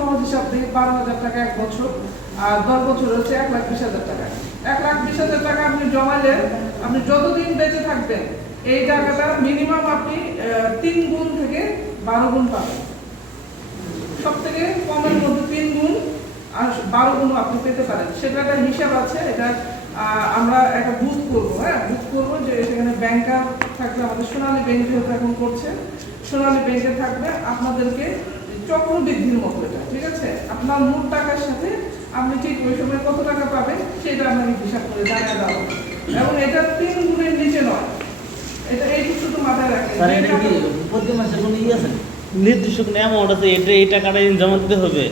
সহজ হিসাব দিই বারো হাজার টাকা এক বছর, আর দশ বছর হচ্ছে এক লাখ বিশ হাজার টাকা। এক লাখ বিশ হাজার টাকা আপনি জমালে, আপনি যতদিন বেঁচে থাকবেন, এই টাকাটা মিনিমাম আপনি তিন গুণ থেকে বারো গুণ পাবেন। সব থেকে কমের মধ্যে তিন গুণ আর বারো গুণ আপনি পেতে পারেন। সেটা একটা হিসাব আছে, এটা আমরা একটা বুথ করব হ্যাঁ? বুথ করব যে সেখানে ব্যাংকার থাকবে, আমাদের সোনালী ব্যাংক এখন করছে, সোনালী ব্যাংকে থাকবে, আপনাদেরকে চক্র বৃদ্ধির মতো এটা ঠিক আছে? আপনার মোট টাকার সাথে আপনি ঠিক ওই সময় কত টাকা পাবেন সেটা আপনাকে হিসাব করে জানিয়ে দেওয়া হবে এবং এটা তিন গুণের নিচে নয়। এটা এইটুকু শুধু মাথায় রাখেন। এটা কি প্রতি মাসে কোনো ইয়ে আছে? নির্দিষ্ট কোনো অ্যামাউন্ট আছে এটা এই টাকাটা জমা দিতে হবে।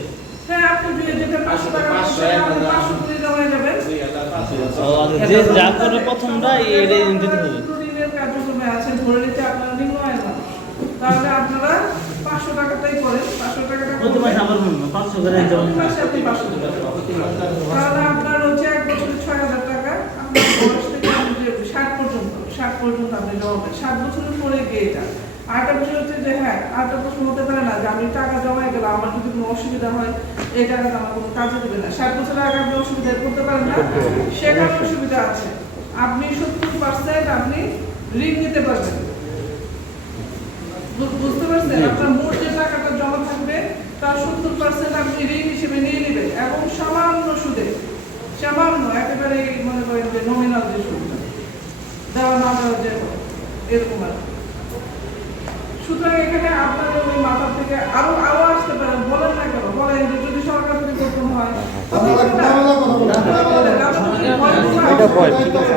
হ্যাঁ আপনি যে যেটা পাঁচশো টাকা পাঁচশো, করে জমা যাবেন। আচ্ছা, যে যা করে প্রথমটা এটা দিতে হবে। ঋণের কার্যক্রমে আছেন ধরে নিতে আপনারা নিম্ন তাহলে আপনারা পাঁচশো টাকাটাই করেন পাঁচশো টাকাটা প্রতি মাসে আমার মনে হয় পাঁচশো করে জমা প্রতি মাসে আপনি পাঁচশো টাকা তাহলে আপনার হচ্ছে এক বছরে ছয় হাজার টাকা বয়স থেকে ষাট পর্যন্ত ষাট পর্যন্ত আপনি জমাবেন ষাট বছরের পরে গিয়ে এটা। আরেকটা বিষয় হচ্ছে যে হ্যাঁ আরেকটা প্রশ্ন হতে পারে না যে আমি টাকা জমাই গেলাম আমার যদি কোনো অসুবিধা হয় এই টাকাটা আমার কোনো কাজে দেবে না। ষাট বছরের আগে আপনি অসুবিধায় পড়তে পারেন না। সেখানে সুবিধা আছে। আপনি সত্তর পার্সেন্ট আপনি ঋণ নিতে পারবেন বু- বুঝতে পারছেন আপনার মোট যে টাকাটা জমা থাকবে তার সত্তর পার্সেন্ট আপনি ঋণ হিসেবে নিয়ে নেবেন এবং সামান্য সুদে সামান্য একেবারে মনে করেন যে নমিনাল যে সুদটা দেওয়া না দেওয়া যে এরকম আর সুতরাং এখানে আপনাদের ওই মাথা থেকে আরও আরও আসতে পারেন বলেন না কেন বলেন যে যদি সরকার থেকে করতে হয় এটা ভয়, ঠিক আছে।